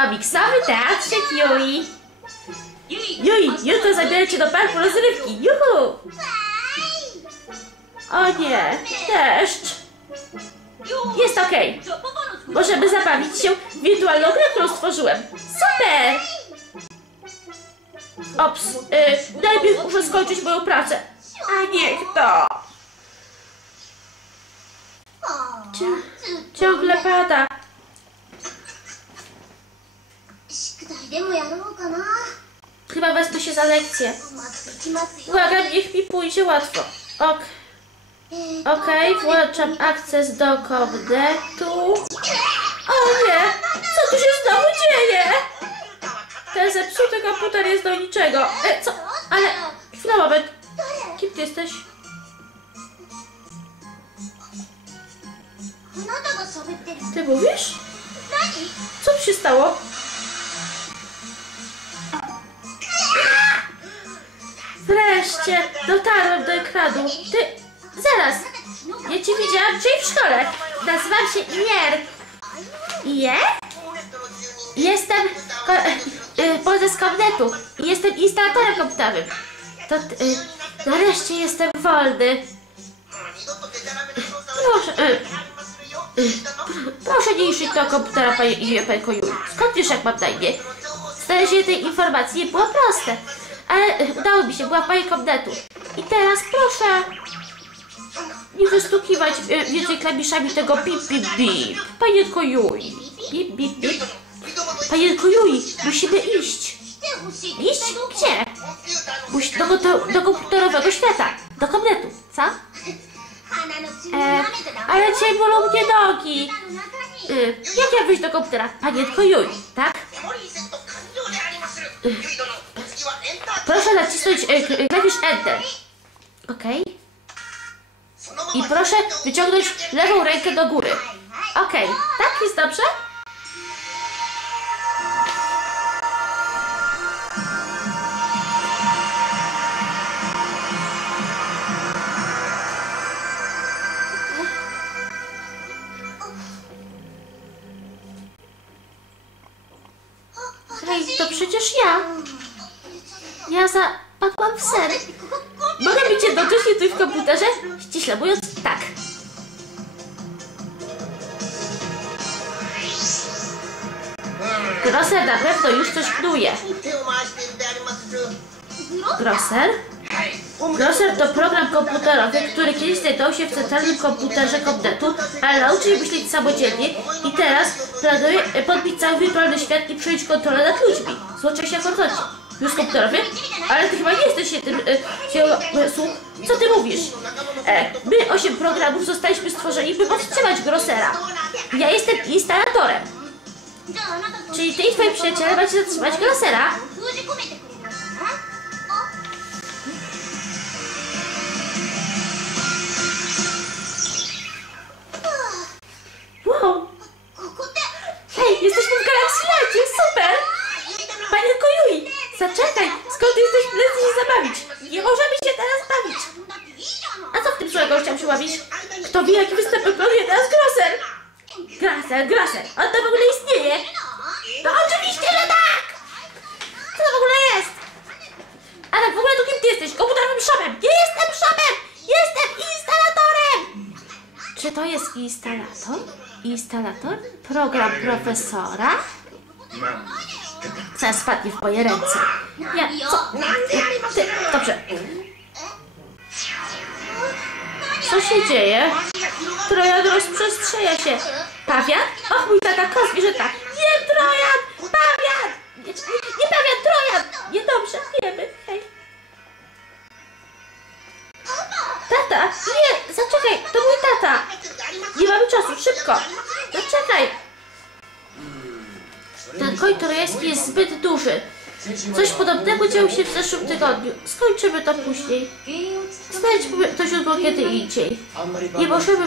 komiksowy teatrzyk Yui. Yui, jutro zabiorę cię do parku rozrywki. Juhu! O nie, deszcz. Jest okej. Możemy zabawić się w wirtualną grę, którą stworzyłem. Super! Ops, y, najpierw muszę skończyć moją pracę. A niech to. Ciągle pada. でもやろうかな Chyba wezmę się za lekcję. 待ってきますよ Błagam, niech mi pójdzie łatwo. Ok, えーと okej, włączam akces do komdetu. O nie, co tu się znowu dzieje? Ten zepsuty komputer jest do niczego. E, co? Ale, chwila, moment. Kim ty jesteś? あなたが喋ってる Ty mówisz? 何 Co tu się stało? Wreszcie dotarłem do ekranu. Ty, zaraz. Ja cię widziałam dzisiaj w szkole. Nazywam się Ier. Ier? Jestem y, poza z jestem instalatorem komputerowym. To y, nareszcie jestem wolny. Proszę, y, y, proszę nie niszczyć tego komputera, panie imię Penkoju. Skąd wiesz, jak mam na imię? Znalezienie tej informacji nie było proste, ale e, udało mi się, była w bajek. I teraz proszę nie wystukiwać, wiecie, klawiszami tego bip, bip, bip. Panie Kojuj. Bip, bip, bip. Panie Kojuj, musimy iść. Iść? Gdzie? Do, do, do komputerowego świata. Do komnetu, co? E, ale cię bolą mnie nogi. E, jak ja wyjść do komputera? Panie juj, tak? nacisnąć e, klawisz e, Enter. Ok. I proszę wyciągnąć lewą rękę do góry. Ok. Tak? Jest dobrze? Hej, to przecież ja. Ja zapadłam w ser. Bo robicie jednocześnie coś w komputerze? Ściśle mówiąc, tak. Grosser na pewno już coś knuje. Grosser? Grosser to program komputerowy, który kiedyś znajdował się w centralnym komputerze komnetu, ale nauczył myśleć samodzielnie i teraz planuje podbić cały wirtualny świat i przejąć kontrolę nad ludźmi. Złoczy się w bioskopterapy, ale ty chyba nie jesteś się tym, e, słuch, e, co ty mówisz? E, my, osiem programów, zostaliśmy stworzeni, by powstrzymać Grossera. Ja jestem instalatorem. Czyli ty i twoi przyjaciele macie zatrzymać Grossera? Wow! Hej, jesteśmy w Galaxy super! Zaczekaj! Skąd jesteś lecę się zabawić? Nie możemy się teraz bawić! A co w tym złego chciał się ławić? Kto wie, jaki występ wykonuje teraz Grosser? Grasser, Grasser, on to w ogóle istnieje? No oczywiście, że tak! Co to w ogóle jest? A tak w ogóle to kim ty jesteś? Komputerowym szopem! Nie jestem szopem! Jestem instalatorem! Czy to jest instalator? Instalator? Program profesora? Mam Zaraz spadnie w moje ręce. Ja, co? Ty, dobrze. Co się dzieje? Trojan rozprzestrzenia się. Pawian? Och, mój tata, kos zwierzęta. Nie, Trojan! Pawian! Nie, nie, nie Pawian, Trojan! Niedobrze, wiemy. Hej. Tata, nie, zaczekaj, to mój tata. Nie mamy czasu, szybko. Ten koń trojański jest zbyt duży. Coś podobnego działo się w zeszłym tygodniu. Skończymy to później. Znajdźmy to źródło kiedy indziej. Nie możemy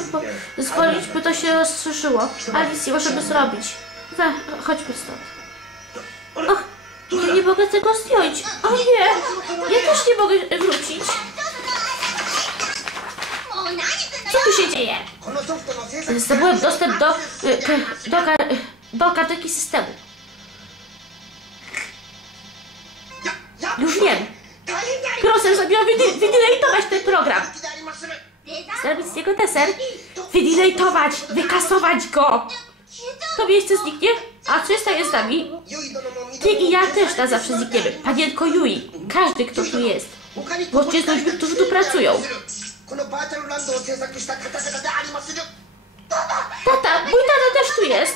pozwolić, by to się rozszerzyło. A nic nie możemy zrobić. We, chodźmy stąd. Och, nie, nie mogę tego zdjąć. O nie! Ja też nie mogę wrócić. Co tu się dzieje? Zdobyłem dostęp do, e, do, do, do kartyki systemu. już wiem. Proszę, żeby wydeletować ten program. Zrobić z niego deser. Wydeletować, wykasować go. To miejsce zniknie, a 300 jest z nami. Ty i ja też na zawsze znikniemy. Panienko Yui, każdy kto tu jest. Bo ci ludźmi, którzy tu pracują. Tata, mój tata też tu jest.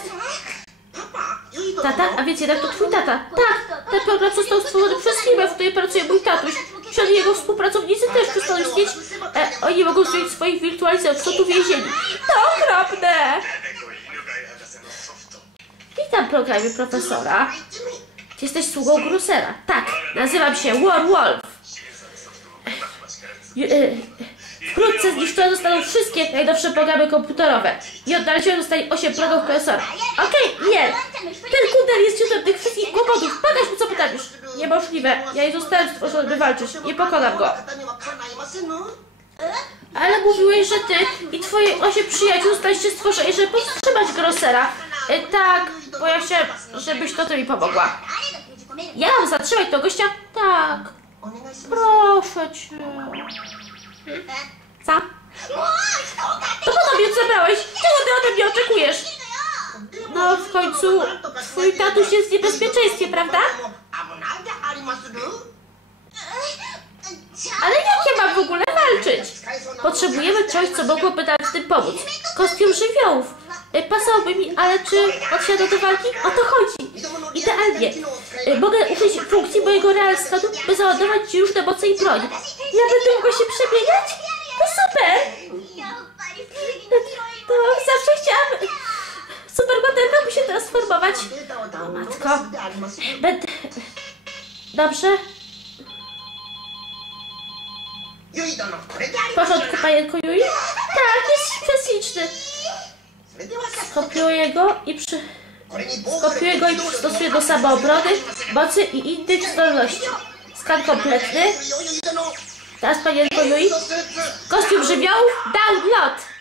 Tata, a wiecie, jak to twój tata. Tak, ten program został stworzony przez firmę, w której pracuje mój tatuś. Wtedy jego współpracownicy też przestali istnieć. E, oni mogą zmienić swoich wirtualizatorów, są tu więzieni. To okropne! Witam w programie profesora. Jesteś sługą Grosera. Tak, nazywam się War Wolf. Ju- e, Wkrótce zniszczone zostaną wszystkie najnowsze programy komputerowe i oddalone zostanie 8 progów kursora. Okej, okay, nie! Ten kundel jest źródłem tych wszystkich kłopotów! Pokaż mi, co potrafisz! Niemożliwe! Ja nie zostałem stworzony, by walczyć. Nie pokonam go. Ale mówiłeś, że ty i twoje osiem przyjaciół zostaliście stworzeni, żeby powstrzymać Grossera. E, tak, bo ja się, żebyś to ty mi pomogła. Ja mam zatrzymać tego gościa? Tak. Proszę cię. Hmm? Co? To podobnie zebrałeś! Czego ty ode mnie oczekujesz? No w końcu twój tatuś jest w niebezpieczeństwie, prawda? Ale jakie mam w ogóle walczyć? Potrzebujemy coś, co mogłoby nam w tym pomóc. Kostium żywiołów. E, Pasowałby mi, ale czy odsiada do walki? O to chodzi. Idealnie. E, mogę użyć funkcji mojego realstanu, by załadować ci już różne moce i broń. Ja będę mogła się przemieniać? super! To zawsze chciałam super bohaterka musi transformować. O matko. Będę... Dobrze? W porządku, panienko Yui? Tak, jest prześliczny. Skopiuję go i przy... Skopiuję go i przystosuję do samoobrony, mocy i innych zdolności. Skan kompletny. Teraz panie Antonui. Kostium żywiołów, download!